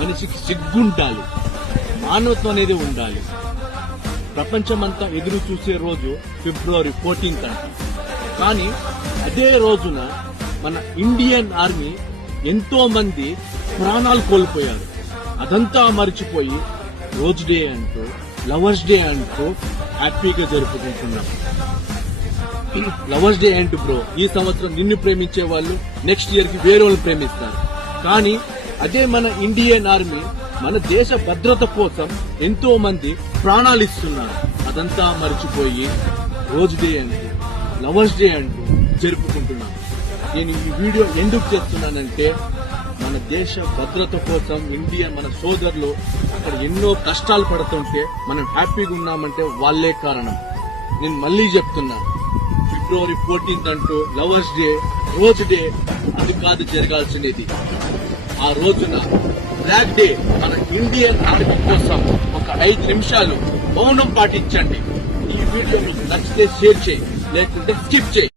మనిషికి సిగ్గుండాలి, మానవత్వం అనేది ఉండాలి. ప్రపంచమంతా ఎదురు చూసే రోజు ఫిబ్రవరి 14 అంట. కానీ అదే రోజున మన ఇండియన్ ఆర్మీ ఎంతో మంది ప్రాణాలు కోల్పోయారు. అదంతా మరిచిపోయి రోజ్ డే అంటూ, లవర్స్ డే అంటూ హ్యాపీగా జరుపుకుంటున్నాం. లవర్స్ డే ఏంటి బ్రో? ఈ సంవత్సరం నిన్ను ప్రేమించే వాళ్ళు నెక్స్ట్ ఇయర్ కి వేరే వాళ్ళు ప్రేమిస్తారు. కానీ అదే మన ఇండియన్ ఆర్మీ మన దేశ భద్రత కోసం ఎంతో మంది ప్రాణాలు ఇస్తున్నారు. అదంతా మరిచిపోయి రోజ్ డే అంటూ, లవర్స్ డే అంటూ జరుపుకుంటున్నాం. నేను ఈ వీడియో ఎందుకు చేస్తున్నానంటే, మన దేశ భద్రత కోసం మన సోదరులు అక్కడ ఎన్నో కష్టాలు పడుతుంటే మనం హ్యాపీగా ఉన్నామంటే వాళ్ళే కారణం. నేను మళ్ళీ చెప్తున్నాను, ఫిబ్రవరి 14 అంటూ లవర్స్ డే, రోజ్ డే అది కాదు జరగాల్సినది. ఆ రోజున బ్లాక్ డే మన ఇండియన్ ఆర్మీ కోసం ఒక 5 నిమిషాలు మౌనం పాటించండి. ఈ వీడియో మీకు నచ్చితే షేర్ చేయి, లేకుంటే స్కిప్ చేయి.